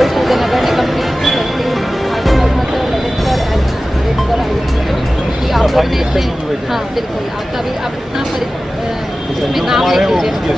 कोई कूड़े नगर निगम की कि आप लोग ने इतने, हाँ बिल्कुल, आपका भी आप इतना इसमें नाम लिख लीजिए।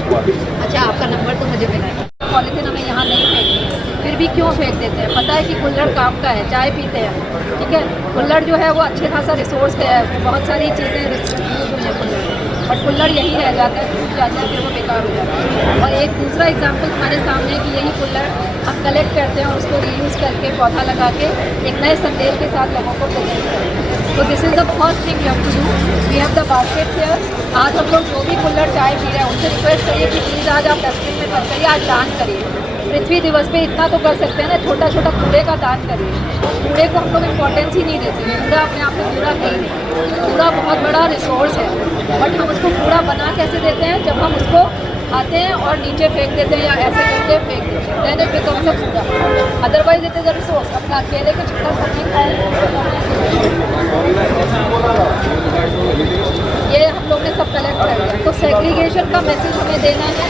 अच्छा, आपका नंबर तो मुझे मिला है। पॉलीथिन हमें यहाँ नहीं फेंकनी है, फिर भी क्यों फेंक देते हैं? पता है कि कुल्हड़ काम का है, चाय पीते हैं, ठीक है। कुल्हड़ जो है वो अच्छे खासा रिसोर्स है, बहुत सारी चीज़ें यूज हुई हैं कुल्हड़, बट कुल्हड़ यही रह जाता है, टूट जाता है, फिर वो बेकार हो जाता है। और एक दूसरा एग्जाम्पल हमारे सामने कि यही कुल्हड़ हम कलेक्ट करते हैं और उसको रीयूज़ करके पौधा लगा के एक नए संदेश के साथ लोगों को प्रेजेंट करते हैं। तो this is the first thing you have to do. We have the basket here. आज हम लोग जो भी कुल्हड़ चाय पी रहे हैं उनसे रिक्वेस्ट करिए कि प्लीज़ आज आप डस्टबिन में मत करिए, आज दान करिए। पृथ्वी दिवस पे इतना तो कर सकते हैं ना, छोटा छोटा कूड़े का दान करिए। कूड़े को हम लोग इम्पोर्टेंस ही नहीं देते हैं। कूड़ा अपने आप में कूड़ा है ही नहीं, कूड़ा बहुत बड़ा रिसोर्स है, बट हम उसको कूड़ा बना कैसे देते हैं? जब हम उसको आते हैं और नीचे फेंक देते हैं या ऐसे करके फेंक देते हैं, देन इट बिकम्स अ कूड़ा। Otherwise it is a resource. अपना केले के छिलका सबने खाए, ये हम लोग ने सब कलेक्ट कर लिया। तो सेग्रीगेशन का मैसेज हमें देना है,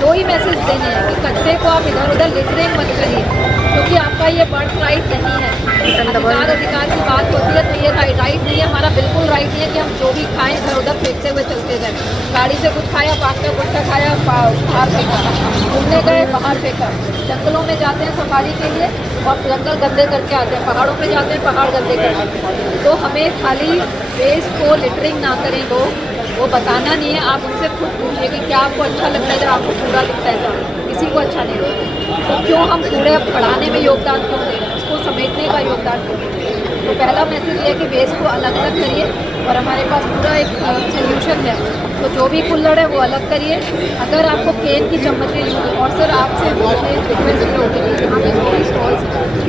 दो ही मैसेज देने हैं कि कचरे को आप इधर उधर लिटरिंग मत करिए, क्योंकि आपका ये बर्थ राइट नहीं है। अधिकार की बात होती है तो ये राइट नहीं है हमारा, बिल्कुल राइट नहीं है कि हम जो भी खाएं इधर उधर फेंकते हुए चलते जाएं। गाड़ी से कुछ खाया, पाक का गुटखा खाया, बाहर फेंका, घूमने गए बाहर फेंका। जंगलों में जाते हैं सफारी के लिए और जंगल गंदे करके आते हैं, पहाड़ों पे जाते हैं पहाड़ गंदे करके। तो हमें खाली वेस्ट को लिटरिंग ना करें लोग, वो बताना नहीं है। आप उनसे खुद पूछिए कि क्या आपको अच्छा लगता है जब आपको कूड़ा दिखता है, तो किसी को अच्छा नहीं लगता। तो क्यों हम कूड़े बढ़ाने में योगदान क्यों दे रहे हैं, उसको समेटने का योगदान क्यों दे रहे हैं? तो पहला मैसेज ये है कि वेस्ट को अलग अलग करिए और हमारे पास पूरा एक सोल्यूशन है। तो जो भी कुल्हड़ है वो अलग करिए। अगर आपको केन की चम्मचें यूज, और सर आपसे रिक्वेस्ट होगी कि यहाँ पे कोई स्टॉल्स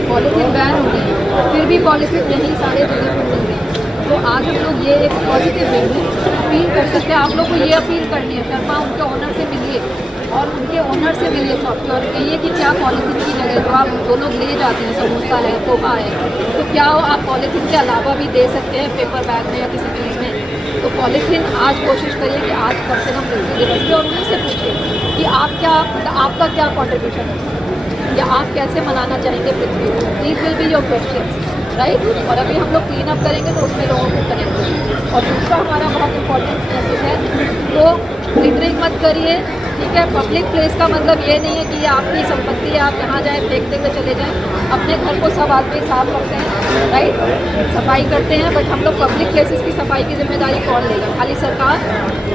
पॉलीथीन बैन हो गई, फिर भी पॉलीथीन यहीं सारे जगह पर मिल रही। तो आज हम लोग ये एक पॉजिटिव वे में अपील कर सकते हैं। आप लोग को ये अपील करनी है, शर्मा उनके ओनर से मिलिए और उनके ओनर से मिलिए शॉप और कहिए कि क्या पॉलीथीन की जगह जो आप दो लोग ले जाते हैं, समोसा है, पोहा है, तो क्या आप पॉलीथीन के अलावा भी दे सकते हैं पेपर बैग में या किसी चीज़ में। तो पॉलीथीन आज कोशिश करिए कि आज कम से कम पृथ्वी दिवस पे, और उन्हीं से पूछिए कि आप क्या, आपका क्या कॉन्ट्रीब्यूशन है या आप कैसे मनाना चाहेंगे पृथ्वी को। These will be your question, right. और अभी हम लोग क्लीन अप करेंगे तो उसमें लोगों को कनेक्ट करेंगे। और दूसरा हमारा बहुत इंपॉर्टेंट मैसेज है, तो लिटरिंग मत करिए, ठीक है। पब्लिक प्लेस का मतलब ये नहीं है कि ये आपकी संपत्ति है, आप जहाँ जाए फेंकते हुए चले जाएं। अपने घर को सब आदमी साफ रखते हैं, राइट, सफाई करते हैं, बट हम लोग पब्लिक प्लेसेस की सफाई की जिम्मेदारी कौन लेगा? खाली सरकार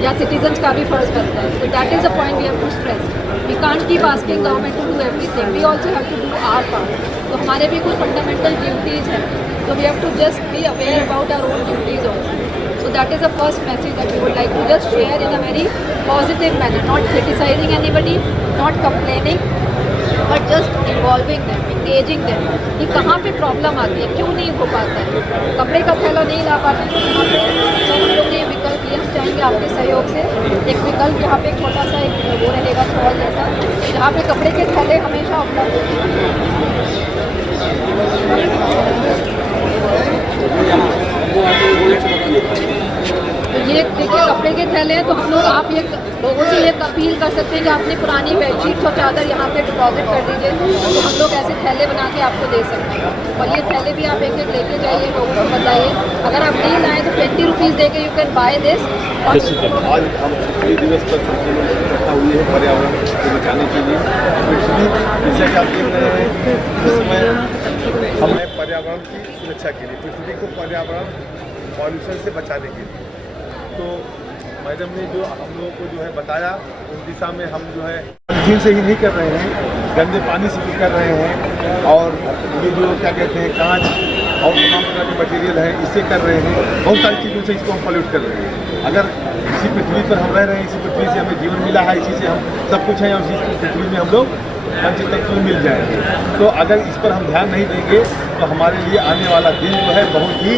या सिटीजन्स का भी फर्ज बनता है। तो that is a point we have to stress. We can't keep asking government to do everything, we also have to do our part. तो हमारे भी कुछ फंडामेंटल ड्यूटीज़ हैं, तो we have to just be aware about our own duties also. So that is the first message that we would like to just share in a very positive manner, not criticizing anybody, not complaining, but just involving them, engaging them कि कहाँ पे problem आती है, क्यों नहीं हो पाता है। कपड़े का थैला नहीं ला पाते तो यहाँ पे तो हम लोग ने विकल्प दिया, हम चाहेंगे आपके सहयोग से एक विकल्प यहाँ पे छोटा सा एक वो रहेगा स्टॉल जैसा, जहाँ पे कपड़े के थैले हमेशा उपलब्ध होंगे। तो ये देखिए कपड़े के थैले हैं, तो हम लोग आप ये लोगों से ये अपील कर सकते हैं कि अपनी पुरानी बेडशीट और चादर यहाँ पे डिपॉजिट कर दीजिए, तो हम लोग ऐसे थैले बना के आपको दे सकते हैं। और ये थैले भी आप एक एक लेके जाइए, लोगों को बताइए। अगर आप नहीं लाएँ तो 20 रुपीज़ दे के यू कैन बाय दिस। आज हम पृथ्वी दिवस पर इकट्ठा हुए हैं पर्यावरण को बचाने के लिए। जैसा कि आप देख रहे हैं, इसमें हमें पर्यावरण की सुरक्षा के लिए, पृथ्वी को पर्यावरण पॉल्यूशन से बचाने के लिए, तो मैडम ने जो हम लोगों को जो है बताया, उस दिशा में हम जो है पॉलीथीन से ही नहीं कर रहे हैं, गंदे पानी से भी कर रहे हैं, और ये जो क्या कहते हैं कांच और तमाम तरह के मटेरियल है इससे कर रहे हैं। बहुत सारी चीज़ों से इसको हम पॉल्यूट कर रहे हैं। अगर इसी पृथ्वी पर हम रह रहे हैं, इसी पृथ्वी से हमें जीवन मिला है, इसी से हम सब कुछ है, और इसी पृथ्वी में हम लोग पंचतत्व मिल जाएंगे। तो अगर इस पर हम ध्यान नहीं देंगे तो हमारे लिए आने वाला दिन जो है बहुत ही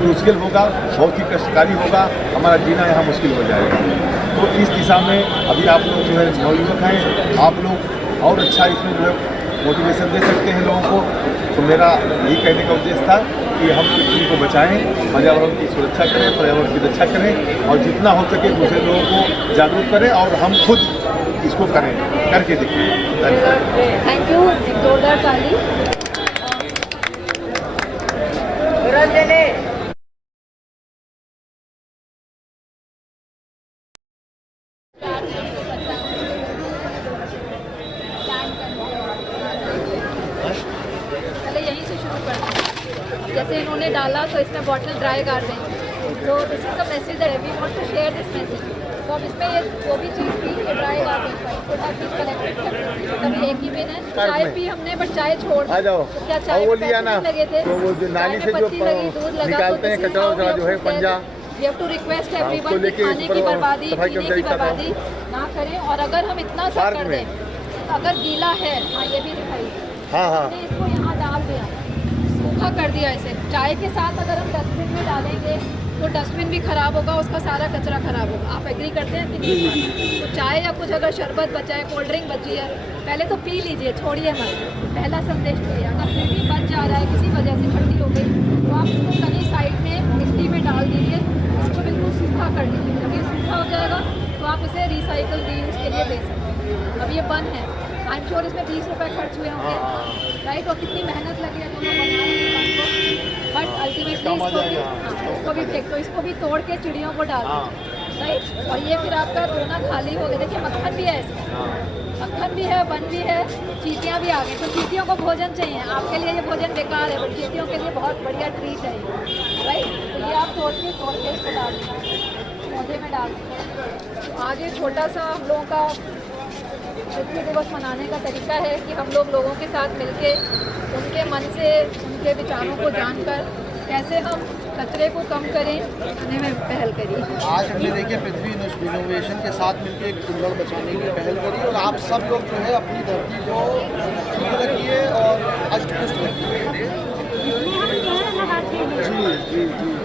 मुश्किल होगा, बहुत ही कष्टकारी होगा, हमारा जीना यहाँ मुश्किल हो जाएगा। तो इस दिशा में अभी आप लोग जो है नवयुवक हैं, आप लोग और अच्छा इसमें जो है मोटिवेशन दे सकते हैं लोगों को। तो मेरा यही कहने का उद्देश्य था कि हम पृथ्वी को बचाएं, पर्यावरण की सुरक्षा करें, पर्यावरण की रक्षा करें, और जितना हो सके दूसरे लोगों को जागरूक करें, और हम खुद इसको करें, करके दिखाएं। धन्यवाद। थैंक यू, जोरदार ताली। पहले यहीं से शुरू करते हैं। जैसे इन्होंने डाला तो इसमें बॉटल ड्राई कर दें, तो this is the message that we want to share this message. तो अब इसमें ये वो भी चीज़ थी कि ड्राई गार्डन पर छोटा चीज़ कलेक्ट करते हैं। तभी एक ही बिन है, चाय पी हमने बट चाय छोड़ दी। आ जाओ। तो क्या चाय वो में लिया ना, पैसे लगे थे, तो वो जो नाली चाय से में जो पत्ती लगी, दूध लगा, निकालते हैं तो कचरा वचरा जो है पंजा, वी हैव टू रिक्वेस्ट उसको एवरीवन लेके खाने ऊपर की बर्बादी, सफाई पीने की कर्मचारी का बर्बादी ना करें। और अगर हम इतना सा पार्क कर में। दें, अगर गीला है, हाँ ये भी दिखाई, हाँ हाँ, हमने इसको यहाँ डाल दिया, सूखा कर दिया इसे। चाय के साथ अगर हम डस्टबिन में डालेंगे तो डस्टबिन भी खराब होगा, उसका सारा कचरा खराब होगा। आप एग्री करते हैं कि नहीं? तो चाय या कुछ अगर शरबत बचा है, कोल्ड ड्रिंक बची है, पहले तो पी लीजिए, छोड़िए मत। पहला संदेश तो ये, अगर फिर भी बच जा रहा है किसी वजह से, खट्टी हो गई, तो आप इसको कहीं साइड में मिट्टी में डाल दीजिए, इसको बिल्कुल सूखा कर दीजिए। जब ये सूखा हो जाएगा तो आप इसे रिसाइकल रीयूज के लिए दे सकते हैं। अब ये बंद है, आई एम श्योर इसमें 20 रुपये खर्च हुए होंगे, राइट? और कितनी मेहनत लगी है दोनों बनाने के, बट अल्टीमेटली इसको भी फेंक दो, इसको भी तोड़ के चिड़ियों को डाल दो, राइट? और ये फिर आपका रोना खाली हो गया। देखिए मक्खन भी है इसमें, मक्खन भी है, बन भी है, चींटियाँ भी आ गई। तो चींटियों को भोजन चाहिए, आपके लिए ये भोजन बेकार है, बट चींटियों के लिए बहुत बढ़िया ट्रीट है ये, राइट? तो ये आप तोड़ के इसको डाल दीजिए, पौधे में डाल दीजिए। तो आगे छोटा सा हम लोगों का पृथ्वी दिवस मनाने का तरीका है कि हम लोगों के साथ मिलके उनके मन से, उनके विचारों को जानकर कैसे हम कचरे को कम करें, करने में पहल करी। आज हमने देखिए पृथ्वी इनोवेशन के साथ मिलकर एक कुल्हड़ बचाने की पहल करी, और आप सब लोग जो है अपनी धरती को शुद्ध रखिए और अष्टपुष्ट रखिए।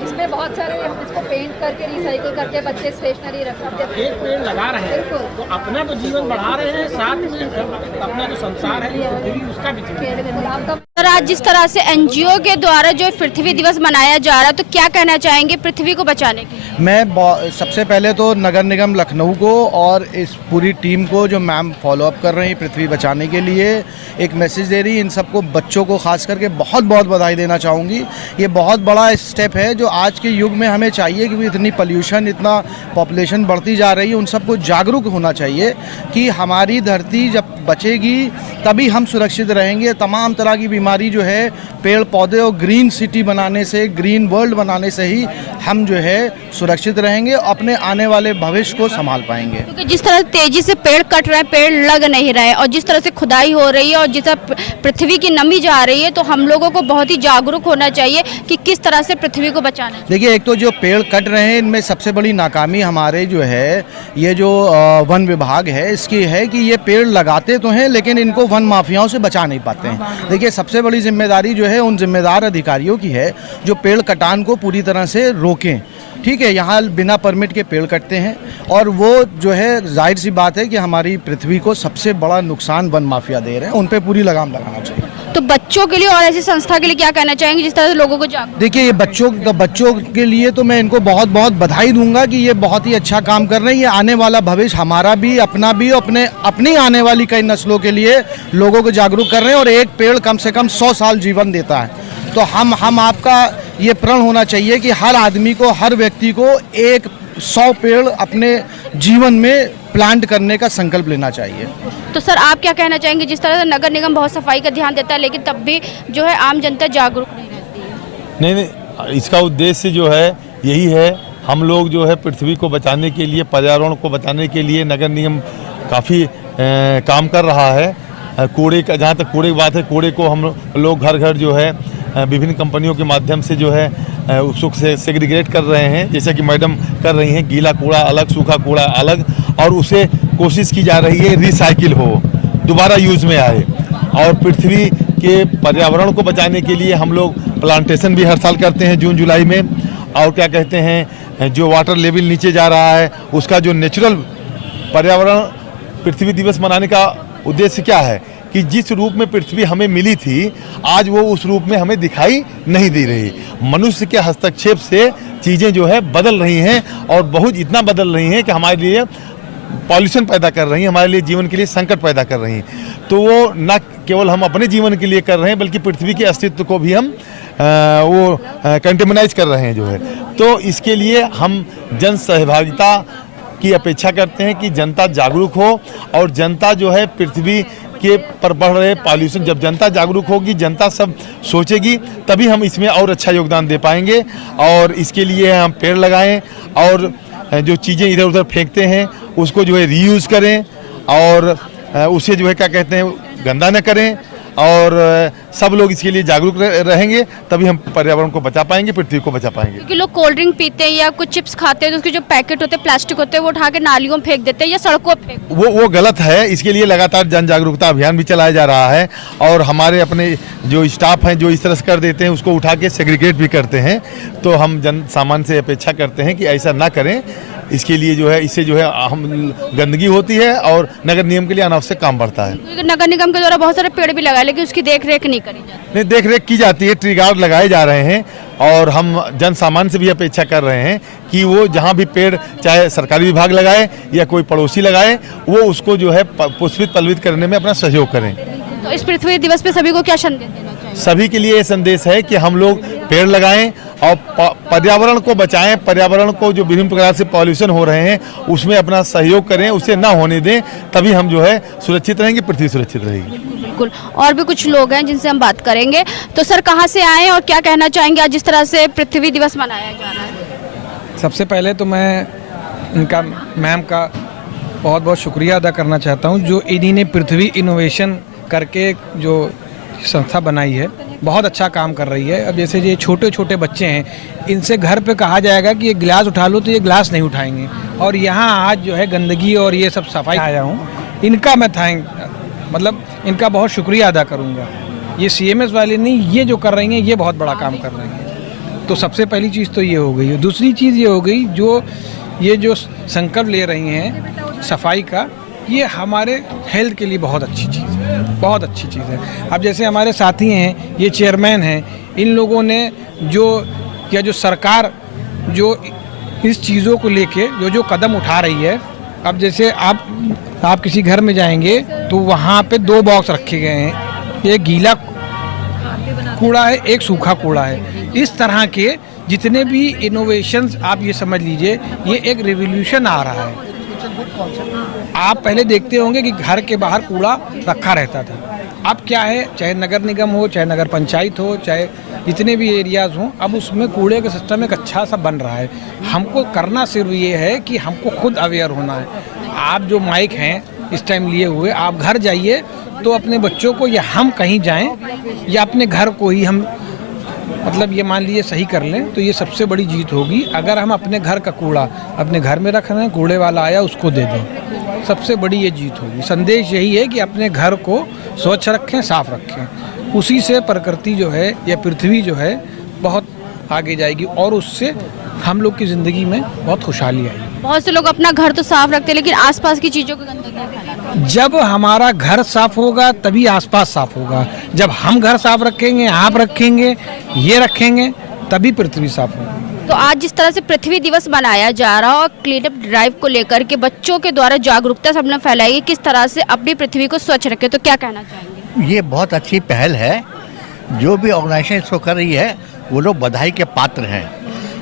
इसमें बहुत सारे, हम इसको पेंट करके रिसाइकिल करके बच्चे स्टेशनरी रख सकते हैं। एक पेड़ लगा रहे हैं बिल्कुल। तो अपना तो जीवन बढ़ा रहे हैं, साथ में अपना जो संसार है पृथ्वी, उसका भी जीवन। आपका सर, आज जिस तरह से एनजीओ के द्वारा जो पृथ्वी दिवस मनाया जा रहा है, तो क्या कहना चाहेंगे पृथ्वी को बचाने के लिए? मैं सबसे पहले तो नगर निगम लखनऊ को और इस पूरी टीम को जो मैम फॉलोअप कर रही हैं पृथ्वी बचाने के लिए, एक मैसेज दे रही है, इन सबको बच्चों को खास करके बहुत बहुत बधाई देना चाहूँगी। ये बहुत बड़ा स्टेप है जो आज के युग में हमें चाहिए, क्योंकि इतनी पॉल्यूशन, इतना पॉपुलेशन बढ़ती जा रही है, उन सबको जागरूक होना चाहिए कि हमारी धरती जब बचेगी तभी हम सुरक्षित रहेंगे। तमाम तरह की बीमारी जो है पेड़ पौधे और ग्रीन सिटी बनाने से, ग्रीन वर्ल्ड बनाने से ही हम जो है सुरक्षित रहेंगे, अपने आने वाले भविष्य को संभाल पाएंगे। क्योंकि जिस तरह तेजी से पेड़ कट रहे हैं, पेड़ लग नहीं रहे, और जिस तरह से खुदाई हो रही है और जिस तरह पृथ्वी की नमी जा रही है, तो हम लोगों को बहुत ही जागरूक होना चाहिए कि किस तरह से पृथ्वी को बचाना है। देखिए, एक तो जो पेड़ कट रहे हैं, इनमें सबसे बड़ी नाकामी हमारे जो है ये जो वन विभाग है इसकी है कि ये पेड़ लगाते तो हैं लेकिन इनको वन माफियाओं से बचा नहीं पाते हैं। देखिए, सबसे बड़ी जिम्मेदारी जो है उन जिम्मेदार अधिकारियों की है जो पेड़ कटान को पूरी तरह से रोकें। ठीक है, यहाँ बिना परमिट के पेड़ कटते हैं और वो जो है जाहिर सी बात है कि हमारी पृथ्वी को सबसे बड़ा नुकसान वन माफिया दे रहे हैं, उन पे पूरी लगाम लगाना चाहिए। तो बच्चों के लिए और ऐसी संस्था के लिए क्या कहना चाहेंगे जिस तरह से लोगों को जागरूक? देखिए, ये बच्चों के लिए तो मैं इनको बहुत बहुत बधाई दूंगा कि ये बहुत ही अच्छा काम कर रहे हैं। ये आने वाला भविष्य हमारा भी, अपना भी, अपनी आने वाली कई नस्लों के लिए लोगों को जागरूक कर रहे हैं। और एक पेड़ कम से कम 100 साल जीवन देता है, तो हम आपका ये प्रण होना चाहिए कि हर आदमी को, हर व्यक्ति को 100 पेड़ अपने जीवन में प्लांट करने का संकल्प लेना चाहिए। तो सर, आप क्या कहना चाहेंगे जिस तरह से नगर निगम बहुत सफाई का ध्यान देता है लेकिन तब भी जो है आम जनता जागरूक नहीं रहती है? नहीं, इसका उद्देश्य जो है यही है, हम लोग जो है पृथ्वी को बचाने के लिए, पर्यावरण को बचाने के लिए नगर निगम काफ़ी काम कर रहा है। कूड़े का, जहाँ तक कूड़े की बात है, कूड़े को हम लोग घर घर जो है विभिन्न कंपनियों के माध्यम से जो है उसको सेग्रीगेट कर रहे हैं, जैसे कि मैडम कर रही हैं, गीला कूड़ा अलग, सूखा कूड़ा अलग, और उसे कोशिश की जा रही है रिसाइकिल हो, दोबारा यूज़ में आए। और पृथ्वी के पर्यावरण को बचाने के लिए हम लोग प्लांटेशन भी हर साल करते हैं जून जुलाई में। और क्या कहते हैं, जो वाटर लेवल नीचे जा रहा है उसका जो नेचुरल पर्यावरण, पृथ्वी दिवस मनाने का उद्देश्य क्या है कि जिस रूप में पृथ्वी हमें मिली थी, आज वो उस रूप में हमें दिखाई नहीं दे रही। मनुष्य के हस्तक्षेप से चीज़ें जो है बदल रही हैं, और बहुत इतना बदल रही हैं कि हमारे लिए पॉल्यूशन पैदा कर रही हैं, हमारे लिए जीवन के लिए संकट पैदा कर रही हैं। तो वो न केवल हम अपने जीवन के लिए कर रहे हैं, बल्कि पृथ्वी के अस्तित्व को भी हम वो कंटेमिनाइज कर रहे हैं जो है। तो इसके लिए हम जन सहभागिता की अपेक्षा करते हैं कि जनता जागरूक हो, और जनता जो है पृथ्वी के पर बढ़ रहे पॉल्यूशन, जब जनता जागरूक होगी, जनता सब सोचेगी, तभी हम इसमें और अच्छा योगदान दे पाएंगे। और इसके लिए हम पेड़ लगाएं, और जो चीज़ें इधर उधर फेंकते हैं उसको जो है रीयूज़ करें, और उसे जो है क्या कहते हैं गंदा न करें, और सब लोग इसके लिए जागरूक रहेंगे, तभी हम पर्यावरण को बचा पाएंगे, पृथ्वी को बचा पाएंगे। क्योंकि लोग कोल्ड ड्रिंक पीते हैं या कुछ चिप्स खाते हैं तो उसके जो पैकेट होते हैं प्लास्टिक होते हैं वो उठा के नालियों में फेंक देते हैं या सड़कों पे फेंक। वो गलत है। इसके लिए लगातार जन जागरूकता अभियान भी चलाया जा रहा है, और हमारे अपने जो स्टाफ हैं जो इस तरह से कर देते हैं उसको उठा के सेग्रीगेट भी करते हैं। तो हम जन सामान्य से अपेक्षा करते हैं कि ऐसा ना करें। इसके लिए जो है, इससे जो है हम गंदगी होती है और नगर निगम के लिए अनावश्यक काम बढ़ता है। नगर निगम के द्वारा बहुत सारे पेड़ भी लगाए लेकिन उसकी देख रेख नहीं करी जाती। नहीं, देख रेख की जाती है, ट्री गार्ड लगाए जा रहे हैं, और हम जन सामान्य से भी अपेक्षा कर रहे हैं कि वो जहाँ भी पेड़, चाहे सरकारी विभाग लगाए या कोई पड़ोसी लगाए, वो उसको जो है पुष्पित पल्लवित करने में अपना सहयोग करें। तो इस पृथ्वी दिवस पे सभी को क्या संदेश देना चाहिए? सभी के लिए ये संदेश है कि हम लोग पेड़ लगाएं और पर्यावरण को बचाएं, पर्यावरण को जो विभिन्न प्रकार से पॉल्यूशन हो रहे हैं उसमें अपना सहयोग करें, उसे ना होने दें, तभी हम जो है सुरक्षित रहेंगे, पृथ्वी सुरक्षित रहेगी। बिल्कुल। और भी कुछ लोग हैं जिनसे हम बात करेंगे। तो सर, कहाँ से आए और क्या कहना चाहेंगे आज जिस तरह से पृथ्वी दिवस मनाया जा रहा है? सबसे पहले तो मैं इनका, मैम का बहुत बहुत शुक्रिया अदा करना चाहता हूँ, जो इन्हीं ने पृथ्वी इनोवेशन करके जो संस्था बनाई है, बहुत अच्छा काम कर रही है। अब जैसे ये छोटे छोटे बच्चे हैं, इनसे घर पे कहा जाएगा कि ये गिलास उठा लो तो ये गिलास नहीं उठाएंगे, और यहाँ आज जो है गंदगी और ये सब सफाई आया हूँ, इनका मैं मतलब इनका बहुत शुक्रिया अदा करूँगा। ये CMS वाले नहीं, ये जो कर रही हैं ये बहुत बड़ा काम कर रही हैं। तो सबसे पहली चीज़ तो ये हो गई। दूसरी चीज़ ये हो गई, जो संकल्प ले रही हैं सफाई का, ये हमारे हेल्थ के लिए बहुत अच्छी चीज़ है, बहुत अच्छी चीज़ है। अब जैसे हमारे साथी हैं, ये चेयरमैन हैं, इन लोगों ने जो सरकार जो इस चीज़ों को लेके जो कदम उठा रही है। अब जैसे आप किसी घर में जाएंगे तो वहाँ पे 2 बॉक्स रखे गए हैं, एक गीला कूड़ा है, एक सूखा कूड़ा है। इस तरह के जितने भी इनोवेशंस, आप ये समझ लीजिए, ये एक रिवॉल्यूशन आ रहा है। आप पहले देखते होंगे कि घर के बाहर कूड़ा रखा रहता था, अब क्या है, चाहे नगर निगम हो, चाहे नगर पंचायत हो, चाहे जितने भी एरियाज़ हों, अब उसमें कूड़े का सिस्टम एक अच्छा सा बन रहा है। हमको करना सिर्फ ये है कि हमको खुद अवेयर होना है। आप जो माइक हैं इस टाइम लिए हुए, आप घर जाइए तो अपने बच्चों को, या हम कहीं जाएं या अपने घर को ही हम मतलब ये मान लीजिए सही कर लें, तो ये सबसे बड़ी जीत होगी। अगर हम अपने घर का कूड़ा अपने घर में रख रहे हैं, कूड़े वाला आया उसको दे दें, सबसे बड़ी ये जीत होगी। संदेश यही है कि अपने घर को स्वच्छ रखें, साफ रखें, उसी से प्रकृति जो है या पृथ्वी जो है बहुत आगे जाएगी, और उससे हम लोग की ज़िंदगी में बहुत खुशहाली आएगी। बहुत से लोग अपना घर तो साफ रखते हैं लेकिन आसपास की चीज़ों को गंदगी फैलाते हैं। जब हमारा घर साफ होगा तभी आसपास साफ होगा। जब हम घर साफ रखेंगे, आप रखेंगे, ये रखेंगे, तभी पृथ्वी साफ होगी। तो आज जिस तरह से पृथ्वी दिवस मनाया जा रहा है और क्लीन अप ड्राइव को लेकर के बच्चों के द्वारा जागरूकता सबने फैलाई है, किस तरह से अपनी पृथ्वी को स्वच्छ रखें, तो क्या कहना चाहेंगे? ये बहुत अच्छी पहल है। जो भी ऑर्गेनाइजेशन इसको कर रही है वो लोग बधाई के पात्र हैं।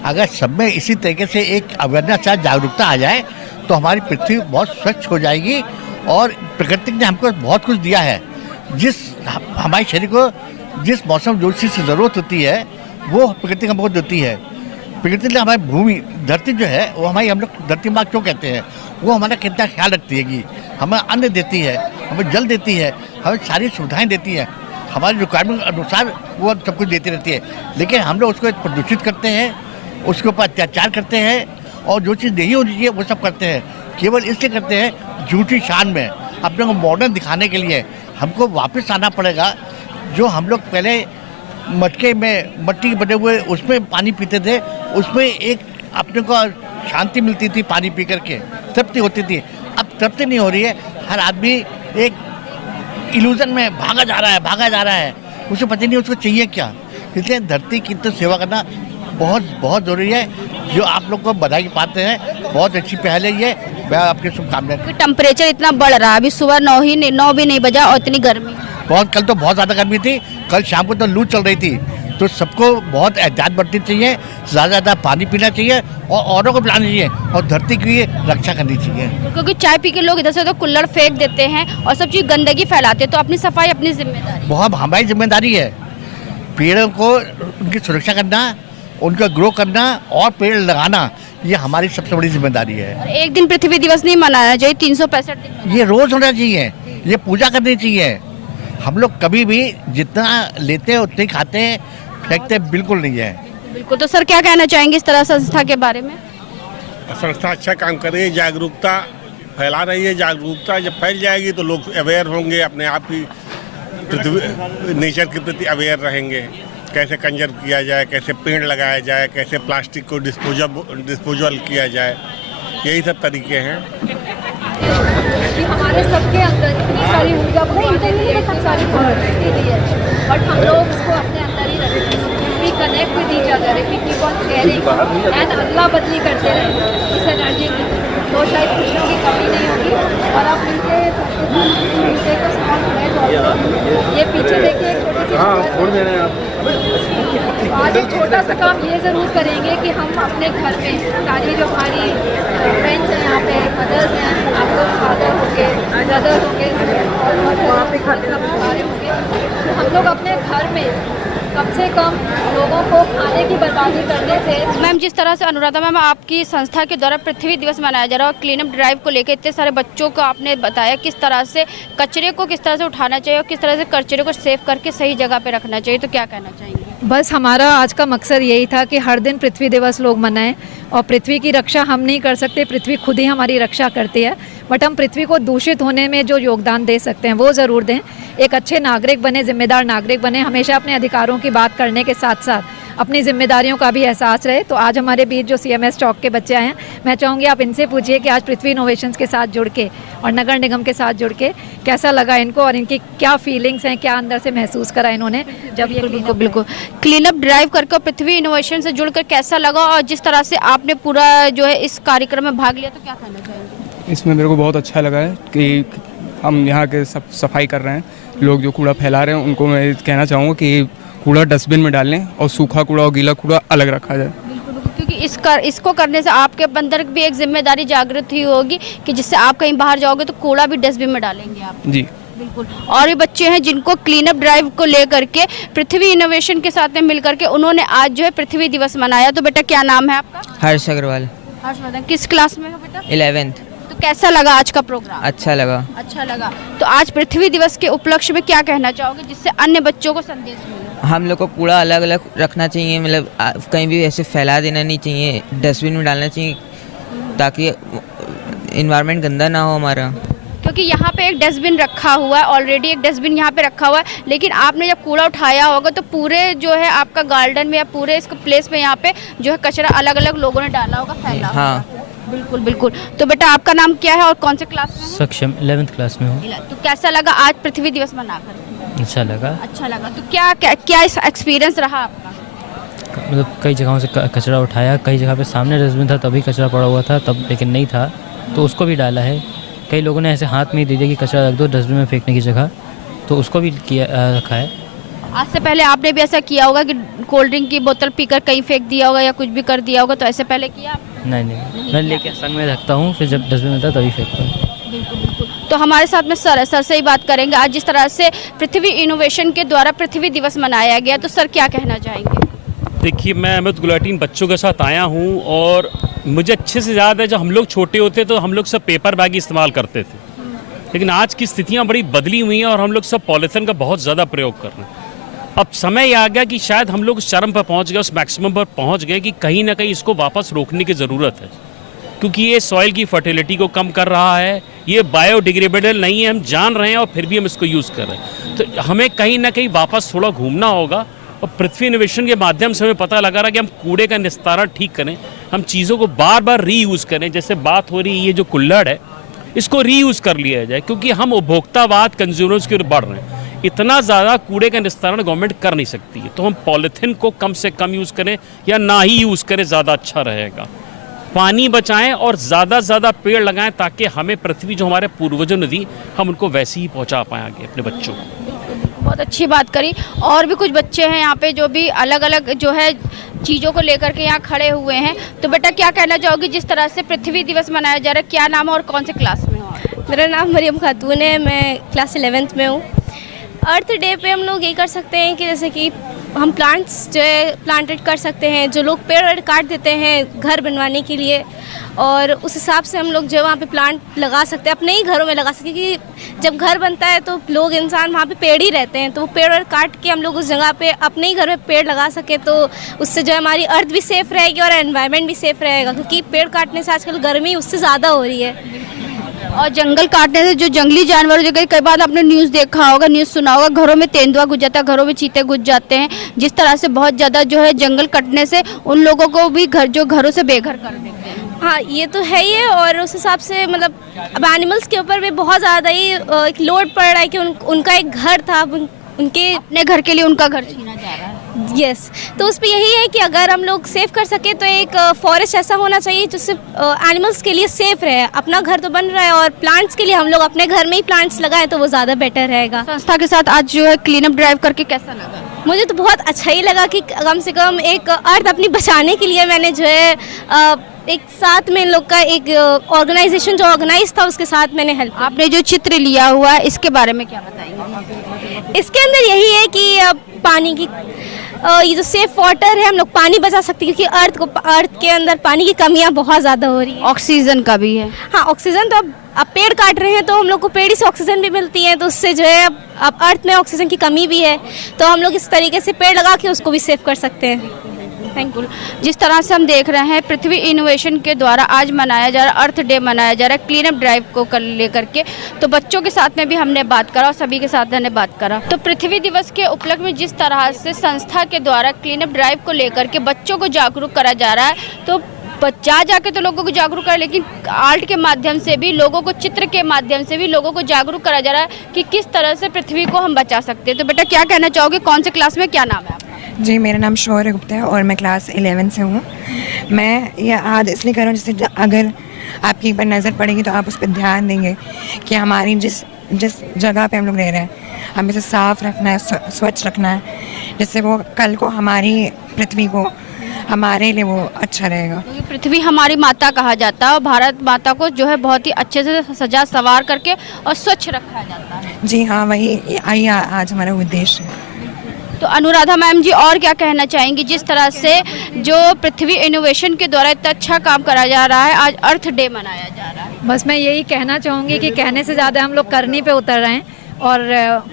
अगर सब में इसी तरीके से एक अवेयरनेस, जागरूकता आ जाए तो हमारी पृथ्वी बहुत स्वच्छ हो जाएगी। और प्रकृति ने हमको बहुत कुछ दिया है, जिस हमारे शरीर को जिस मौसम जो चीज़ की ज़रूरत होती है वो प्रकृति हमको देती है। प्रकृति ने हमारी भूमि, धरती जो है वो हमारी, हम लोग धरती माँ क्यों कहते हैं, वो हमारा कितना ख्याल रखती है कि हमें अन्न देती है, हमें जल देती है, हमें सारी सुविधाएं देती है, हमारे रिक्वायरमेंट अनुसार वो सब कुछ देती रहती है। लेकिन हम लोग उसको प्रदूषित करते हैं, उसके ऊपर अत्याचार करते हैं, और जो चीज़ नहीं होनी चाहिए वो सब करते हैं। केवल इसलिए करते हैं झूठी शान में, अपने को मॉडर्न दिखाने के लिए। हमको वापस आना पड़ेगा। जो हम लोग पहले मटके में, मट्टी के बने हुए उसमें पानी पीते थे, उसमें एक अपने को शांति मिलती थी, पानी पी करके तृप्ति होती थी। अब तृप्ति नहीं हो रही है, हर आदमी एक इल्यूजन में भागा जा रहा है, उसे पता नहीं उसको चाहिए क्या। इसलिए धरती की तो सेवा करना बहुत बहुत ज़रूरी है। जो आप लोग को बधाई पाते हैं, बहुत अच्छी पहल है ये। मैं आपकी शुभकामनाएं। टेम्परेचर इतना बढ़ रहा है, अभी सुबह 9 भी नहीं बजा और इतनी गर्मी। कल तो बहुत ज़्यादा गर्मी थी, कल शाम को तो लू चल रही थी, तो सबको बहुत एहतियात बरतनी चाहिए, ज़्यादा पानी पीना चाहिए और औरों को पिलाना चाहिए और धरती की रक्षा करनी चाहिए। क्योंकि चाय पी के लोग इधर से उधर कुल्हड़ फेंक देते हैं और सब चीज़ गंदगी फैलाते हैं, तो अपनी सफाई अपनी जिम्मेदारी। बहुत हमारी जिम्मेदारी है, पेड़ों को उनकी सुरक्षा करना, उनका ग्रो करना और पेड़ लगाना, ये हमारी सबसे बड़ी जिम्मेदारी है। और एक दिन पृथ्वी दिवस नहीं मनाना चाहिए, 365 दिन ये रोज़ होना चाहिए, ये पूजा करनी चाहिए। हम लोग कभी भी जितना लेते हैं उतने खाते हैं, फेंकते बिल्कुल नहीं है। बिल्कुल। तो सर क्या कहना चाहेंगे इस तरह संस्था के बारे में? संस्था अच्छा काम कर रही है, जागरूकता फैला रही है। जागरूकता जब फैल जाएगी तो लोग अवेयर होंगे, अपने आप ही पृथ्वी नेचर के प्रति अवेयर रहेंगे। कैसे कंजर्व किया जाए, कैसे पेड़ लगाया जाए, कैसे प्लास्टिक को डिस्पोजल किया जाए, यही सब तरीके हैं। कि हमारे सबके अंदर इतनी सारी ऊर्जा भगवान ने दी है, इतनी सारी पॉजिटिविटी दी है, बट हम लोग उसको अपने अंदर ही रखते हैं। We connect with each other, we keep on sharing and अदला बदली करते रहें इस एनर्जी की, तो शायद खुशियों की कमी नहीं होगी। और आप नीचे को स्मॉल ये पीछे देखिए एक छोटी सी, आज एक छोटा सा काम ये ज़रूर करेंगे कि हम अपने घर में सारी जो हमारी फ्रेंड्स हैं, यहाँ पे मदर्स हैं, आप लोग फादर होंगे, ब्रदर होंगे और होंगे, तो हम लोग अपने घर में कम से कम लोगों को खाने की बर्बादी करने से। मैम, जिस तरह से अनुराधा मैम आपकी संस्था के द्वारा पृथ्वी दिवस मनाया जा रहा है और क्लीन अप ड्राइव को लेकर इतने सारे बच्चों को आपने बताया किस तरह से कचरे को किस तरह से उठाना चाहिए और किस तरह से कचरे को सेव करके सही जगह पे रखना चाहिए, तो क्या कहना चाहेंगे? बस हमारा आज का मकसद यही था कि हर दिन पृथ्वी दिवस लोग मनाएं, और पृथ्वी की रक्षा हम नहीं कर सकते, पृथ्वी खुद ही हमारी रक्षा करती है, बट हम पृथ्वी को दूषित होने में जो योगदान दे सकते हैं वो ज़रूर दें। एक अच्छे नागरिक बने, जिम्मेदार नागरिक बने, हमेशा अपने अधिकारों की बात करने के साथ साथ अपनी जिम्मेदारियों का भी एहसास रहे। तो आज हमारे बीच जो CMS चौक के बच्चे आए हैं, मैं चाहूँगी आप इनसे पूछिए कि आज पृथ्वी इनोवेशंस के साथ जुड़ के और नगर निगम के साथ जुड़ के कैसा लगा इनको और इनकी क्या फीलिंग्स हैं, क्या अंदर से महसूस करा इन्होंने जब ये बिल्कुल क्लीन अप ड्राइव करके पृथ्वी इनोवेशन से जुड़कर कैसा लगा, और जिस तरह से आपने पूरा जो है इस कार्यक्रम में भाग लिया, तो क्या कहना चाहेंगे? इसमें मेरे को बहुत अच्छा लगा है कि हम यहाँ के सब सफाई कर रहे हैं। लोग जो कूड़ा फैला रहे हैं उनको मैं कहना चाहूँगा कि कूड़ा डस्टबिन में डालें और सूखा कूड़ा और गीला कूड़ा अलग रखा जाए, क्योंकि इसको करने से आपके अंदर भी एक जिम्मेदारी जागृत ही होगी कि जिससे आप कहीं बाहर जाओगे तो कूड़ा भी डस्टबिन में डालेंगे आप। जी बिल्कुल। और भी बच्चे हैं जिनको क्लीन अप ड्राइव को लेकर के पृथ्वी इनोवेशन के साथ में मिलकर के उन्होंने आज जो है पृथ्वी दिवस मनाया। तो बेटा क्या नाम है आपका? हर्ष अग्रवाल। हर्षवर्धन, किस क्लास में हो बेटा? 11th। तो कैसा लगा आज का प्रोग्राम? अच्छा लगा। अच्छा लगा। तो आज पृथ्वी दिवस के उपलक्ष्य में क्या कहना चाहोगे जिससे अन्य बच्चों को संदेश मिले? हम लोग को कूड़ा अलग अलग रखना चाहिए, मतलब कहीं भी ऐसे फैला देना नहीं चाहिए, डस्टबिन में डालना चाहिए ताकि इन्वायरमेंट गंदा ना हो हमारा। क्योंकि यहाँ पे एक डस्टबिन रखा हुआ है, ऑलरेडी एक डस्टबिन यहाँ पे रखा हुआ है, लेकिन आपने जब कूड़ा उठाया होगा तो पूरे जो है आपका गार्डन में या पूरे इस प्लेस में यहाँ पे जो है कचरा अलग अलग लोगों ने डाला होगा, फैला। हाँ बिल्कुल बिल्कुल। तो बेटा आपका नाम क्या है और कौन से क्लास में? सक्षम, 11th क्लास में हूँ। तो कैसा लगा आज पृथ्वी दिवस मनाकर? अच्छा लगा। अच्छा लगा। तो क्या क्या, क्या इस एक्सपीरियंस रहा आपका? मतलब कई जगहों से कचरा उठाया, कई जगह पे सामने डस्टबिन था तभी कचरा पड़ा हुआ था तब, लेकिन नहीं था तो उसको भी डाला है। कई लोगों ने ऐसे हाथ में ही दे दिया कि कचरा रख दो डस्टबिन में फेंकने की जगह, तो उसको भी किया रखा है। आज से पहले आपने भी ऐसा किया होगा कि कोल्ड ड्रिंक की बोतल पीकर कहीं फेंक दिया होगा या कुछ भी कर दिया होगा, तो ऐसे पहले किया? नहीं, मैं लेके संग में रखता हूँ, फिर जब डस्टबिन में था तभी फेंकता हूँ। बिल्कुल बिल्कुल। तो हमारे साथ में सर से ही बात करेंगे। आज जिस तरह से पृथ्वी इनोवेशन के द्वारा पृथ्वी दिवस मनाया गया, तो सर क्या कहना चाहेंगे? देखिए, मैं अहमद गुलाटी इन बच्चों के साथ आया हूँ और मुझे अच्छे से याद है जब हम लोग छोटे होते तो हम लोग सब पेपर बैग इस्तेमाल करते थे, लेकिन आज की स्थितियाँ बड़ी बदली हुई हैं और हम लोग सब पॉलीथिन का बहुत ज़्यादा प्रयोग कर रहे हैं। अब समय आ गया कि शायद हम लोग उस चरम पर पहुँच गए, उस मैक्सिमम पर पहुँच गए कि कहीं ना कहीं इसको वापस रोकने की ज़रूरत है, क्योंकि ये सॉइल की फर्टिलिटी को कम कर रहा है, ये बायोडिग्रेडेबल नहीं है, हम जान रहे हैं और फिर भी हम इसको यूज़ कर रहे हैं। तो हमें कहीं ना कहीं वापस थोड़ा घूमना होगा और पृथ्वी इनोवेशन के माध्यम से हमें पता लगा रहा कि हम कूड़े का निस्तारण ठीक करें, हम चीज़ों को बार बार रीयूज़ करें। जैसे बात हो रही है ये जो कुल्हड़ है इसको रीयूज़ कर लिया जाए, क्योंकि हम उपभोक्तावाद कंज्यूमर्स की ओर बढ़ रहे हैं। इतना ज़्यादा कूड़े का निस्तारण गवर्नमेंट कर नहीं सकती है, तो हम पॉलीथिन को कम से कम यूज़ करें या ना ही यूज़ करें, ज़्यादा अच्छा रहेगा। पानी बचाएं और ज़्यादा से ज़्यादा पेड़ लगाएं ताकि हमें पृथ्वी जो हमारे पूर्वजों ने दी हम उनको वैसे ही पहुंचा पाएं आगे अपने बच्चों को। बहुत अच्छी बात करी। और भी कुछ बच्चे हैं यहाँ पे जो भी अलग अलग जो है चीज़ों को लेकर के यहाँ खड़े हुए हैं। तो बेटा क्या कहना चाहोगी जिस तरह से पृथ्वी दिवस मनाया जा रहा है, क्या नाम है और कौन से क्लास में हो? मेरा नाम मरियम खातून है, मैं क्लास 11th में हूँ। अर्थ डे पे हम लोग ये कर सकते हैं कि जैसे कि हम प्लांट्स जो है प्लांटेड कर सकते हैं। जो लोग पेड़ काट देते हैं घर बनवाने के लिए, और उस हिसाब से हम लोग जो है वहाँ पे प्लांट लगा सकते हैं, अपने ही घरों में लगा सकते हैं। क्योंकि जब घर बनता है तो लोग इंसान वहाँ पे पेड़ ही रहते हैं, तो वो पेड़ काट के हम लोग उस जगह पे अपने ही घर में पेड़ लगा सके तो उससे जो है हमारी अर्थ भी सेफ़ रहेगी और एनवायरनमेंट भी सेफ़ रहेगा। क्योंकि पेड़ काटने से आजकल गर्मी उससे ज़्यादा हो रही है। और जंगल काटने से जो जंगली जानवर जो कई बार आपने न्यूज़ देखा होगा, न्यूज़ सुना होगा, घरों में तेंदुआ घुस जाता है, घरों में चीते घुस जाते हैं। जिस तरह से बहुत ज़्यादा जो है जंगल कटने से उन लोगों को भी घरों से बेघर कर देते हैं। हाँ, ये तो है ही है। और उस हिसाब से मतलब अब एनिमल्स के ऊपर भी बहुत ज़्यादा ही एक लोड पड़ रहा है कि उनका एक घर था, उनके अपने घर के लिए उनका घर छीना जा रहा है। यस, तो उस पर यही है कि अगर हम लोग सेव कर सके तो एक फॉरेस्ट ऐसा होना चाहिए जिससे एनिमल्स के लिए सेफ रहे। अपना घर तो बन रहा है और प्लांट्स के लिए हम लोग अपने घर में ही प्लांट्स लगाएं तो वो ज़्यादा बेटर रहेगा। संस्था के साथ आज जो है क्लीन अप ड्राइव करके कैसा लगा? मुझे तो बहुत अच्छा ही लगा कि कम से कम एक अर्थ अपनी बचाने के लिए मैंने जो है एक साथ में इन लोग का एक ऑर्गेनाइजेशन जो ऑर्गेनाइज था उसके साथ मैंने हेल्प। आपने जो चित्र लिया हुआ है इसके बारे में क्या बताएंगे? इसके अंदर यही है कि पानी की ये जो सेफ वाटर है हम लोग पानी बचा सकते हैं, क्योंकि अर्थ के अंदर पानी की कमियां बहुत ज़्यादा हो रही है। ऑक्सीजन का भी है। हाँ, ऑक्सीजन तो अब पेड़ काट रहे हैं तो हम लोग को पेड़ से ऑक्सीजन भी मिलती है, तो उससे जो है अब अर्थ में ऑक्सीजन की कमी भी है, तो हम लोग इस तरीके से पेड़ लगा के उसको भी सेव कर सकते हैं। Thank you. जिस तरह से हम देख रहे हैं पृथ्वी इनोवेशन के द्वारा आज मनाया जा रहा है, अर्थ डे मनाया जा रहा है क्लीन अप ड्राइव को लेकर के, तो बच्चों के साथ में भी हमने बात करा और सभी के साथ हमने बात करा। तो पृथ्वी दिवस के उपलक्ष्य में जिस तरह से संस्था के द्वारा क्लीन अप ड्राइव को लेकर के बच्चों को जागरूक करा जा रहा है, तो जाके तो लोगों को जागरूक करा, लेकिन आर्ट के माध्यम से भी लोगों को, चित्र के माध्यम से भी लोगों को जागरूक करा जा रहा है कि किस तरह से पृथ्वी को हम बचा सकते हैं। तो बेटा क्या कहना चाहोगे, कौन से क्लास में, क्या नाम है आपका? जी, मेरा नाम शौर्य गुप्ता है और मैं क्लास 11 से हूँ। मैं ये आज इसलिए कर रहा हूँ जैसे अगर आपकी एक बार नज़र पड़ेगी तो आप उस पर ध्यान देंगे कि हमारी जिस जगह पे हम लोग रह रहे हैं हमें इसे साफ़ रखना है, स्वच्छ रखना है, जिससे वो कल को हमारी पृथ्वी को हमारे लिए वो अच्छा रहेगा। पृथ्वी हमारी माता कहा जाता है और भारत माता को जो है बहुत ही अच्छे से सजा सवार करके और स्वच्छ रखा जाता है। जी हाँ, वही आज हमारा उद्देश्य है। तो अनुराधा मैम जी और क्या कहना चाहेंगी जिस तरह से जो पृथ्वी इनोवेशन के द्वारा इतना अच्छा काम करा जा रहा है, आज अर्थ डे मनाया जा रहा है? बस मैं यही कहना चाहूँगी कि कहने से ज़्यादा हम लोग करने पे उतर रहे हैं, और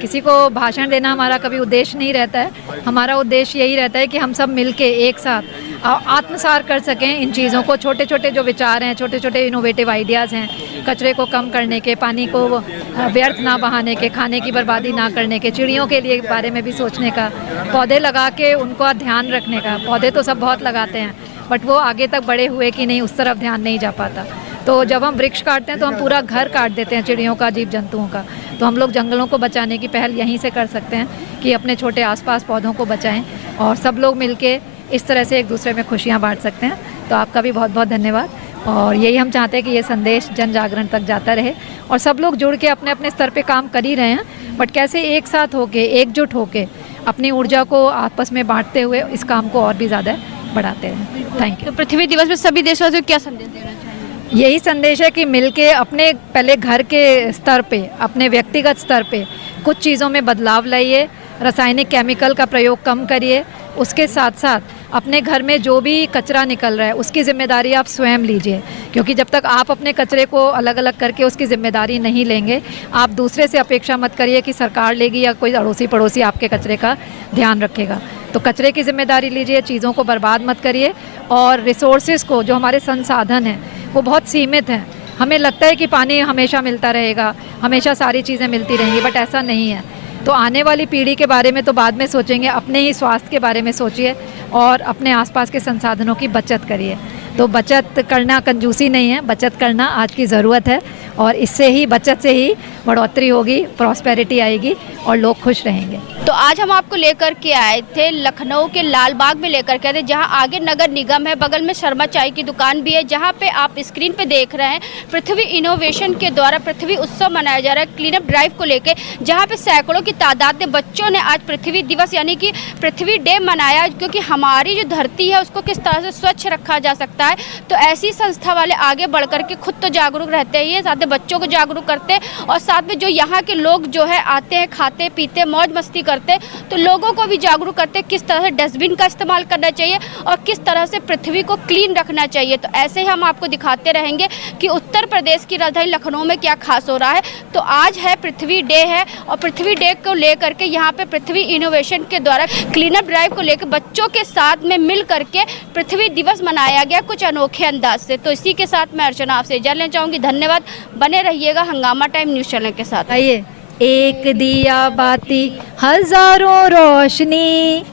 किसी को भाषण देना हमारा कभी उद्देश्य नहीं रहता है। हमारा उद्देश्य यही रहता है कि हम सब मिलके एक साथ आत्मसार कर सकें इन चीज़ों को। छोटे छोटे जो विचार हैं, छोटे छोटे इनोवेटिव आइडियाज़ हैं, कचरे को कम करने के, पानी को व्यर्थ ना बहाने के, खाने की बर्बादी ना करने के, चिड़ियों के लिए बारे में भी सोचने का, पौधे लगा के उनका ध्यान रखने का। पौधे तो सब बहुत लगाते हैं बट वो आगे तक बड़े हुए कि नहीं उस तरफ ध्यान नहीं जा पाता। तो जब हम वृक्ष काटते हैं तो हम पूरा घर काट देते हैं चिड़ियों का, जीव जंतुओं का। तो हम लोग जंगलों को बचाने की पहल यहीं से कर सकते हैं कि अपने छोटे आसपास पौधों को बचाएं और सब लोग मिलके इस तरह से एक दूसरे में खुशियां बांट सकते हैं। तो आपका भी बहुत बहुत धन्यवाद, और यही हम चाहते हैं कि ये संदेश जन जागरण तक जाता रहे और सब लोग जुड़ के अपने अपने स्तर पे काम कर ही रहे हैं, बट कैसे एक साथ होके, एकजुट होके अपनी ऊर्जा को आपस में बांटते हुए इस काम को और भी ज़्यादा बढ़ाते हैं। Thank you. तो पृथ्वी दिवस में सभी देशवासियों को क्या संदेश देना चाहिए? यही संदेश है कि मिलके अपने पहले घर के स्तर पे, अपने व्यक्तिगत स्तर पे कुछ चीज़ों में बदलाव लाइए, रासायनिक केमिकल का प्रयोग कम करिए। उसके साथ साथ अपने घर में जो भी कचरा निकल रहा है उसकी ज़िम्मेदारी आप स्वयं लीजिए, क्योंकि जब तक आप अपने कचरे को अलग अलग करके उसकी ज़िम्मेदारी नहीं लेंगे, आप दूसरे से अपेक्षा मत करिए कि सरकार लेगी या कोई अड़ोसी पड़ोसी आपके कचरे का ध्यान रखेगा। तो कचरे की ज़िम्मेदारी लीजिए, चीज़ों को बर्बाद मत करिए, और रिसोर्सेज को, जो हमारे संसाधन हैं वो बहुत सीमित हैं। हमें लगता है कि पानी हमेशा मिलता रहेगा, हमेशा सारी चीज़ें मिलती रहेंगी, बट ऐसा नहीं है। तो आने वाली पीढ़ी के बारे में तो बाद में सोचेंगे, अपने ही स्वास्थ्य के बारे में सोचिए और अपने आसपास के संसाधनों की बचत करिए। तो बचत करना कंजूसी नहीं है, बचत करना आज की ज़रूरत है, और इससे ही, बचत से ही बढ़ोतरी होगी, प्रॉस्पेरिटी आएगी और लोग खुश रहेंगे। तो आज हम आपको लेकर के आए थे लखनऊ के लाल बाग में लेकर के आए थे, जहां आगे नगर निगम है, बगल में शर्मा चाय की दुकान भी है, जहां पे आप स्क्रीन पे देख रहे हैं पृथ्वी इनोवेशन के द्वारा पृथ्वी उत्सव मनाया जा रहा है क्लीन अप ड्राइव को लेके, जहां पे सैकड़ों की तादाद में बच्चों ने आज पृथ्वी दिवस यानी कि पृथ्वी डे मनाया, क्योंकि हमारी जो धरती है उसको किस तरह से स्वच्छ रखा जा सकता है। तो ऐसी संस्था वाले आगे बढ़ करके खुद तो जागरूक रहते ही है, साथ में बच्चों को जागरूक करते हैं और साथ में जो यहाँ के लोग जो है आते हैं, खाते पीते मौज मस्ती करते, तो लोगों को भी जागरूक करते किस तरह से डस्टबिन का इस्तेमाल करना चाहिए और किस तरह से पृथ्वी को क्लीन रखना चाहिए। तो ऐसे ही हम आपको दिखाते रहेंगे कि उत्तर प्रदेश की राजधानी लखनऊ में क्या खास हो रहा है। तो आज है पृथ्वी डे है और पृथ्वी डे को लेकर के यहाँ पे पृथ्वी इनोवेशन के द्वारा क्लीन अप ड्राइव को लेकर बच्चों के साथ में मिल करके पृथ्वी दिवस मनाया गया कुछ अनोखे अंदाज से। तो इसी के साथ मैं अर्चना आपसे इजाज़त लेना चाहूँगी। धन्यवाद, बने रहिएगा हंगामा टाइम न्यूज़ चैनल के साथ। आइए, एक दिया बाती हजारों रोशनी,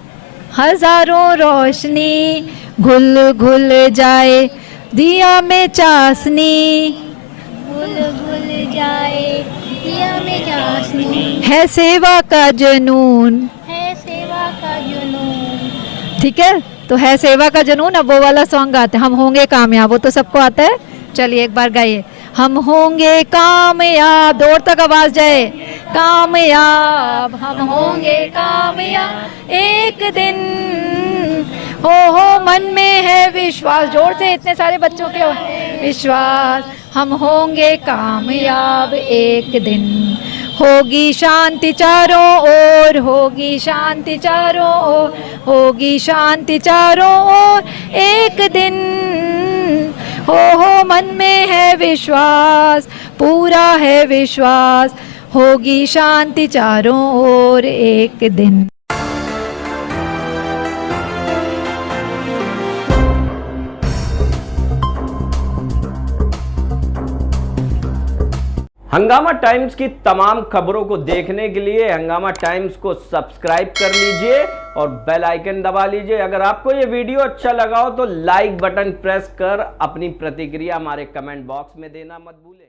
हजारों रोशनी, घुल घुल जाए दिया में चाशनी, घुल घुल जाए दिया में चाशनी, है सेवा का जुनून, है सेवा का जुनून। ठीक है, तो है सेवा का जुनून। अब वो वाला सॉन्ग गाते हैं, हम होंगे कामयाब, वो तो सबको आता है। चलिए एक बार गाइए, हम होंगे कामयाब, दूर तक आवाज जाए, कामयाब, हम होंगे कामयाब एक दिन, हो मन में है विश्वास, जोर से इतने सारे बच्चों के विश्वास, हम होंगे कामयाब एक दिन, होगी शांति चारों ओर, होगी शांति चारों ओर, होगी शांति चारों ओर एक दिन, हो मन में है विश्वास, पूरा है विश्वास, होगी शांति चारों ओर एक दिन। हंगामा टाइम्स की तमाम खबरों को देखने के लिए हंगामा टाइम्स को सब्सक्राइब कर लीजिए और बेल आइकन दबा लीजिए। अगर आपको ये वीडियो अच्छा लगा हो तो लाइक बटन प्रेस कर अपनी प्रतिक्रिया हमारे कमेंट बॉक्स में देना मत भूलें।